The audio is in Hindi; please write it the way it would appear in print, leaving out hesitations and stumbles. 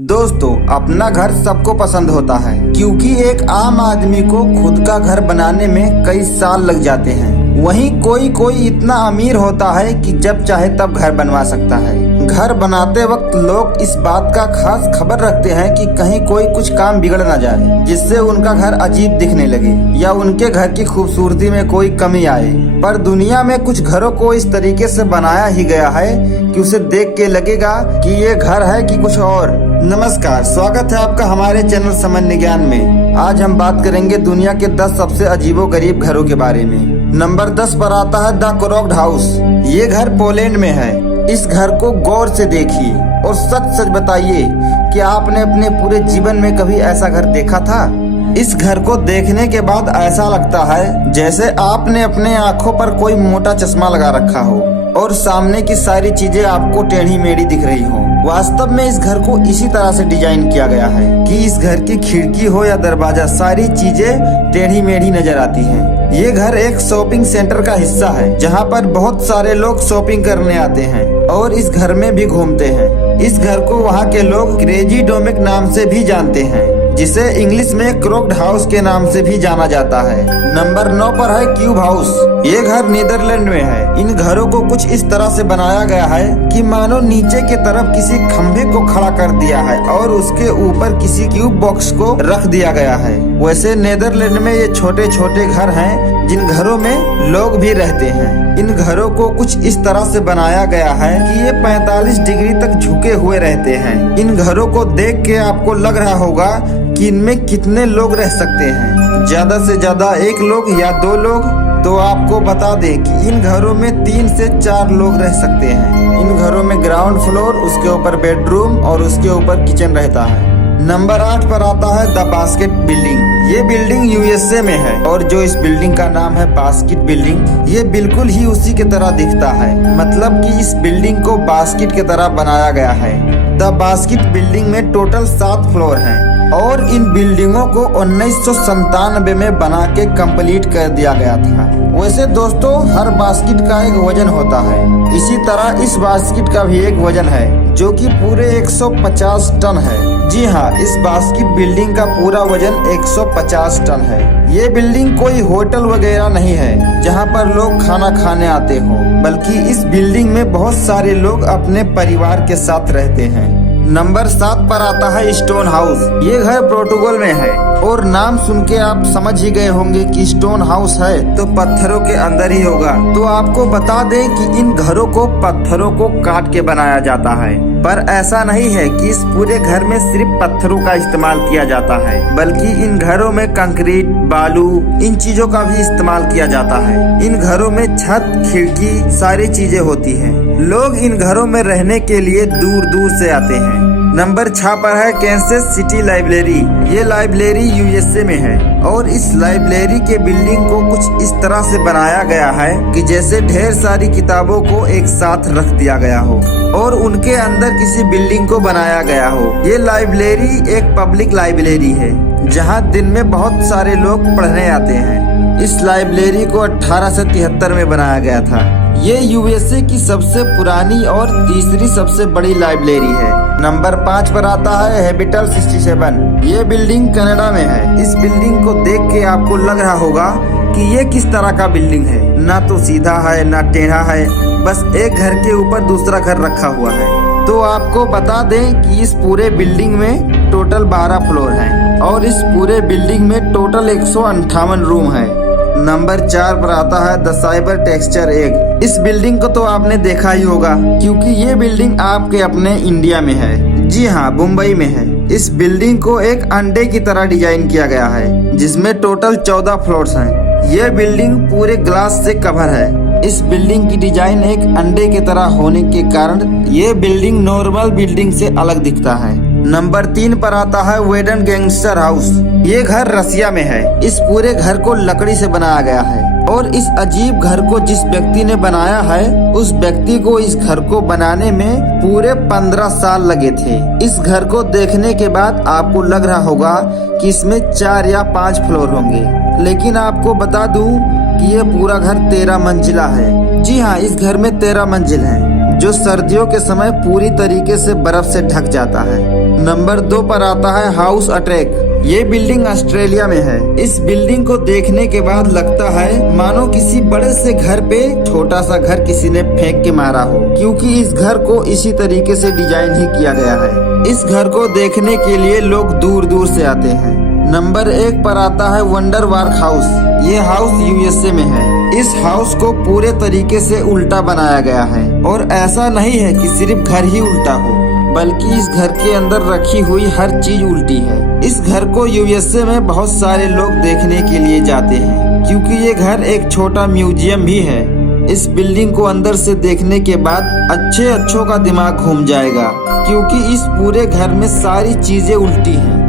दोस्तों, अपना घर सबको पसंद होता है क्योंकि एक आम आदमी को खुद का घर बनाने में कई साल लग जाते हैं। वहीं कोई इतना अमीर होता है कि जब चाहे तब घर बनवा सकता है। घर बनाते वक्त लोग इस बात का खास खबर रखते हैं कि कहीं कोई कुछ काम बिगड़ ना जाए जिससे उनका घर अजीब दिखने लगे या उनके घर की खूबसूरती में कोई कमी आए। पर दुनिया में कुछ घरों को इस तरीके से बनाया ही गया है कि उसे देख के लगेगा कि ये घर है कि कुछ और। नमस्कार, स्वागत है आपका हमारे चैनल सामान्य ज्ञान में। आज हम बात करेंगे दुनिया के 10 सबसे अजीबोगरीब घरों के बारे में। नंबर 10 पर आता है द क्रॉक्ड हाउस। ये घर पोलैंड में है। इस घर को गौर से देखिए और सच सच बताइए कि आपने अपने पूरे जीवन में कभी ऐसा घर देखा था। इस घर को देखने के बाद ऐसा लगता है जैसे आपने अपने आँखों पर कोई मोटा चश्मा लगा रखा हो और सामने की सारी चीजें आपको टेढ़ी मेढ़ी दिख रही हो। वास्तव में इस घर को इसी तरह से डिजाइन किया गया है कि इस घर की खिड़की हो या दरवाजा, सारी चीजें टेढ़ी मेढ़ी नजर आती हैं। ये घर एक शॉपिंग सेंटर का हिस्सा है जहाँ पर बहुत सारे लोग शॉपिंग करने आते हैं और इस घर में भी घूमते हैं। इस घर को वहाँ के लोग क्रेजी डोमिक नाम से भी जानते हैं, जिसे इंग्लिश में क्रॉक्ड हाउस के नाम से भी जाना जाता है। नंबर 9 पर है क्यूब हाउस। ये घर नीदरलैंड में है। इन घरों को कुछ इस तरह से बनाया गया है कि मानो नीचे की तरफ किसी खंभे को खड़ा कर दिया है और उसके ऊपर किसी क्यूब बॉक्स को रख दिया गया है। वैसे नीदरलैंड में ये छोटे छोटे घर हैं जिन घरों में लोग भी रहते हैं। इन घरों को कुछ इस तरह से बनाया गया है कि ये 45 डिग्री तक झुके हुए रहते हैं। इन घरों को देख के आपको लग रहा होगा कि इनमें कितने लोग रह सकते हैं। ज्यादा से ज्यादा 1 लोग या 2 लोग। तो आपको बता दें कि इन घरों में 3 से 4 लोग रह सकते हैं। इन घरों में ग्राउंड फ्लोर, उसके ऊपर बेडरूम और उसके ऊपर किचन रहता है। नंबर 8 पर आता है द बास्केट बिल्डिंग। ये बिल्डिंग यूएसए में है और जो इस बिल्डिंग का नाम है बास्केट बिल्डिंग, ये बिल्कुल ही उसी की तरह दिखता है। मतलब कि इस बिल्डिंग को बास्केट की तरह बनाया गया है। द बास्केट बिल्डिंग में टोटल 7 फ्लोर हैं और इन बिल्डिंगों को 1997 में बना के कंप्लीट कर दिया गया था। वैसे दोस्तों, हर बास्केट का एक वजन होता है। इसी तरह इस बास्केट का भी एक वजन है जो कि पूरे 150 टन है। जी हाँ, इस बास्केट बिल्डिंग का पूरा वजन 150 टन है। ये बिल्डिंग कोई होटल वगैरह नहीं है जहाँ पर लोग खाना खाने आते हो, बल्कि इस बिल्डिंग में बहुत सारे लोग अपने परिवार के साथ रहते हैं। नंबर 7 पर आता है स्टोन हाउस। ये घर पोर्टुगल में है और नाम सुन के आप समझ ही गए होंगे कि स्टोन हाउस है तो पत्थरों के अंदर ही होगा। तो आपको बता दें कि इन घरों को पत्थरों को काट के बनाया जाता है। पर ऐसा नहीं है कि इस पूरे घर में सिर्फ पत्थरों का इस्तेमाल किया जाता है, बल्कि इन घरों में कंक्रीट, बालू, इन चीजों का भी इस्तेमाल किया जाता है। इन घरों में छत, खिड़की, सारी चीजें होती हैं। लोग इन घरों में रहने के लिए दूर दूर से आते हैं। नंबर 6 पर है कैंसस सिटी लाइब्रेरी। ये लाइब्रेरी यूएसए में है और इस लाइब्रेरी के बिल्डिंग को कुछ इस तरह से बनाया गया है कि जैसे ढेर सारी किताबों को एक साथ रख दिया गया हो और उनके अंदर किसी बिल्डिंग को बनाया गया हो। ये लाइब्रेरी एक पब्लिक लाइब्रेरी है जहाँ दिन में बहुत सारे लोग पढ़ने आते हैं। इस लाइब्रेरी को 1873 में बनाया गया था। ये यूएसए की सबसे पुरानी और तीसरी सबसे बड़ी लाइब्रेरी है। नंबर 5 पर आता है हैबिटल 67। ये बिल्डिंग कनाडा में है। इस बिल्डिंग को देख के आपको लग रहा होगा कि ये किस तरह का बिल्डिंग है। ना तो सीधा है ना टेढ़ा है, बस एक घर के ऊपर दूसरा घर रखा हुआ है। तो आपको बता दें कि इस पूरे बिल्डिंग में टोटल 12 फ्लोर हैं और इस पूरे बिल्डिंग में टोटल 158 रूम है। नंबर 4 पर आता है द साइबर टेक्सचर एग। इस बिल्डिंग को तो आपने देखा ही होगा क्योंकि ये बिल्डिंग आपके अपने इंडिया में है। जी हाँ, मुंबई में है। इस बिल्डिंग को एक अंडे की तरह डिजाइन किया गया है जिसमें टोटल 14 फ्लोर्स हैं। ये बिल्डिंग पूरे ग्लास से कवर है। इस बिल्डिंग की डिजाइन एक अंडे की तरह होने के कारण ये बिल्डिंग नॉर्मल बिल्डिंग से अलग दिखता है। नंबर 3 पर आता है वेडन गैंगस्टर हाउस। ये घर रसिया में है। इस पूरे घर को लकड़ी से बनाया गया है और इस अजीब घर को जिस व्यक्ति ने बनाया है उस व्यक्ति को इस घर को बनाने में पूरे 15 साल लगे थे। इस घर को देखने के बाद आपको लग रहा होगा कि इसमें 4 या 5 फ्लोर होंगे, लेकिन आपको बता दूं कि ये पूरा घर 13 मंजिला है। जी हाँ, इस घर में 13 मंजिल है। जो सर्दियों के समय पूरी तरीके से बर्फ से ढक जाता है। नंबर 2 पर आता है हाउस अटैक। ये बिल्डिंग ऑस्ट्रेलिया में है। इस बिल्डिंग को देखने के बाद लगता है मानो किसी बड़े से घर पे छोटा सा घर किसी ने फेंक के मारा हो, क्योंकि इस घर को इसी तरीके से डिजाइन ही किया गया है। इस घर को देखने के लिए लोग दूर दूर से आते हैं। नंबर 1 पर आता है वंडर वार्क हाउस। ये हाउस यूएसए में है। इस हाउस को पूरे तरीके से उल्टा बनाया गया है, और ऐसा नहीं है कि सिर्फ घर ही उल्टा हो, बल्कि इस घर के अंदर रखी हुई हर चीज उल्टी है। इस घर को यूएसए में बहुत सारे लोग देखने के लिए जाते हैं, क्योंकि ये घर एक छोटा म्यूजियम भी है। इस बिल्डिंग को अंदर से देखने के बाद अच्छों का दिमाग घूम जाएगा, क्योंकि इस पूरे घर में सारी चीजें उल्टी हैं।